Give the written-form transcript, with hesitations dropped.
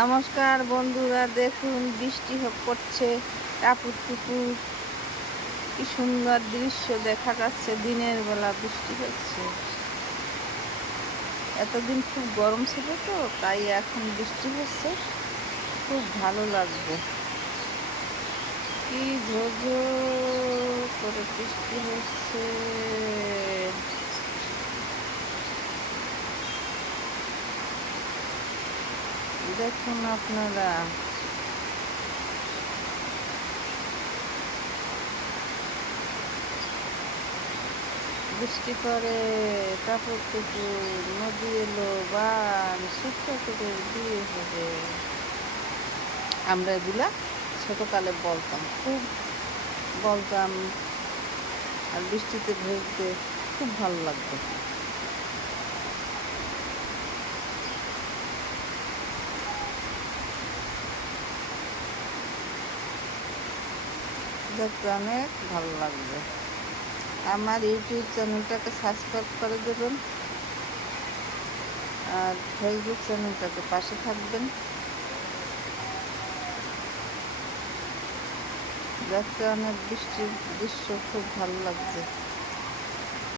নমস্কার বন্ধুরা, দেখুন বৃষ্টি পড়ছে টাপুর টুপুর। কি সুন্দর দৃশ্য দেখা যাচ্ছে, দিনের বেলা বৃষ্টি হচ্ছে। এতদিন খুব গরম ছিল তো, তাই এখন বৃষ্টি হচ্ছে, খুব ভালো লাগবে। কি ঝোঝো করে বৃষ্টি হচ্ছে, দেখুন আপনারা। বৃষ্টি পরে টাপুর টুপুর, নদী এলো, বান শিক্ষকের বিয়ে হবে। আমরা এগুলা ছোটকালে বলতাম, খুব বলতাম। আর বৃষ্টিতে ভিজতে খুব ভালো লাগতো। দেখতে অনেক ভালো লাগবে। আমার ইউটিউব চ্যানেলটাকে সাবস্ক্রাইব করে দেবেন, আর ফেসবুক চ্যানেলটাকে পাশে থাকবেন। দেখতে অনেক বৃষ্টির দৃশ্য খুব ভালো লাগছে।